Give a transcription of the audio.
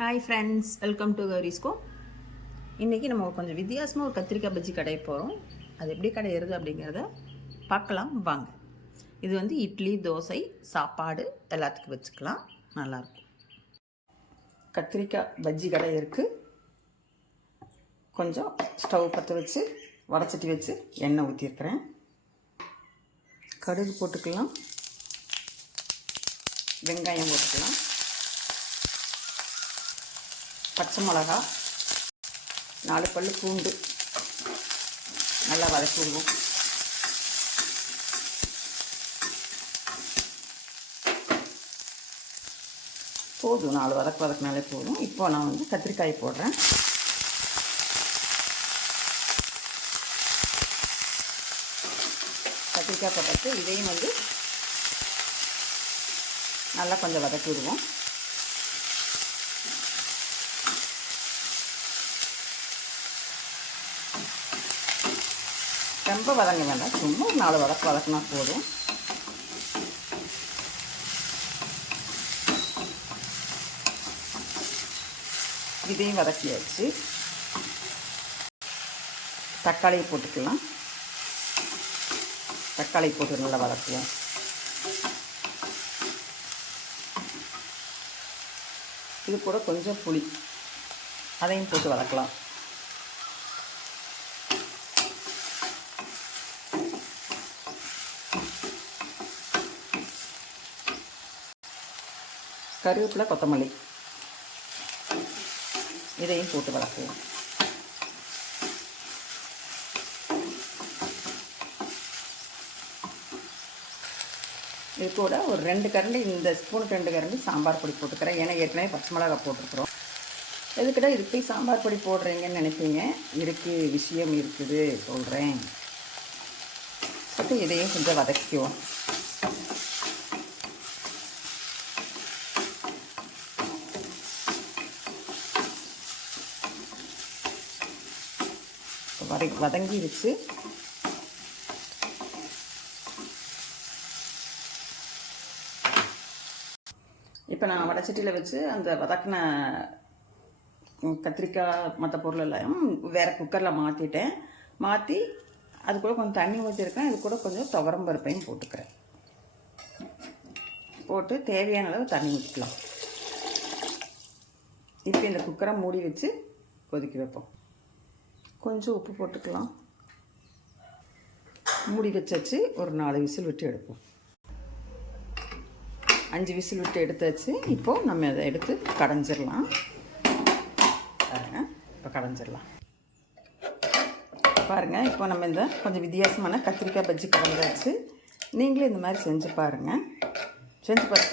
Hi friends, welcome to Gowrisko. இன்றைக்கி நம்ம கொஞ்சம் வித்தியாசமாக ஒரு கத்திரிக்காய் பஜ்ஜி கடைய போகிறோம். அது எப்படி கடையிறது அப்படிங்கிறத பார்க்கலாம் வாங்க. இது வந்து இட்லி, தோசை, சாப்பாடு எல்லாத்துக்கும் வச்சுக்கலாம், நல்லாயிருக்கும். கத்திரிக்காய் பஜ்ஜி கடை இருக்குது. கொஞ்சம் ஸ்டவ் பற்ற வச்சு வடச்சட்டி வச்சு எண்ணெய் ஊற்றிருக்கிறேன். கடுகு போட்டுக்கலாம், வெங்காயம் போட்டுக்கலாம், பச்சை மிளகா, 4 பல்லு பூண்டு நல்லா வதக்கி விடுவோம். போதும், 4 வதக்கினாலே போதும். இப்போ நான் வந்து கத்திரிக்காய் போடுறேன். கத்திரிக்காய் போட்டு இதையும் வந்து நல்லா கொஞ்சம் வதக்கி விடுவோம். ரொம்ப வதங்க வேண்டாம், சும்மா 4 வதக்கினா போதும். இதையும் வதக்கியாச்சு. தக்காளியை போட்டுக்கலாம். தக்காளி போட்டு நல்லா வதக்குவோம். இது கூட கொஞ்சம் புளி, அதையும் போட்டு வதக்கலாம். கருவேப்பிலை, கொத்தமல்லி இதையும் போட்டு வதக்குவோம். இது கூட ஒரு 2 கரண்டி, இந்த ஸ்பூனுக்கு 2 கரண்டி சாம்பார் பொடி போட்டுக்கிறேன். ஏன்னா ஏற்கனவே பச்சை மிளகா போட்டுருக்குறோம். எதுக்கிட்ட இதுக்கு போய் சாம்பார் பொடி போடுறீங்கன்னு நினைப்பீங்க. விஷயம் இருக்குது, சொல்கிறேன். போட்டு இதையும் கொஞ்சம் வதக்கிக்குவோம். வதங்கிடுச்சு. இப்போ நான் வடச்சட்டியில் வச்சு அந்த வதக்கின கத்திரிக்காய் மற்ற பொருள் எல்லாம் வேறு குக்கரில் மாற்றி அது கூட கொஞ்சம் தண்ணி ஊற்றிருக்கேன். இது கூட கொஞ்சம் துவரம் பருப்பையும் போட்டுக்கிறேன். போட்டு தேவையான அளவு தண்ணி ஊற்றிக்கலாம். இப்போ இந்த குக்கரை மூடி வச்சு கொதிக்க வைப்போம். கொஞ்சம் உப்பு போட்டுக்கலாம். மூடி வச்சாச்சு. ஒரு 4 விசில் விட்டு எடுப்போம். 5 விசில் விட்டு எடுத்தாச்சு. இப்போது நம்ம அதை எடுத்து கடைஞ்சிடலாம். பாருங்கள், இப்போ கடைஞ்சிடலாம். பாருங்கள், இப்போ நம்ம இந்த கொஞ்சம் வித்தியாசமான கத்திரிக்காய் பஜ்ஜி கடைஞ்சாச்சு. நீங்களும் இந்த மாதிரி செஞ்சு பாருங்கள். செஞ்சு பார்த்து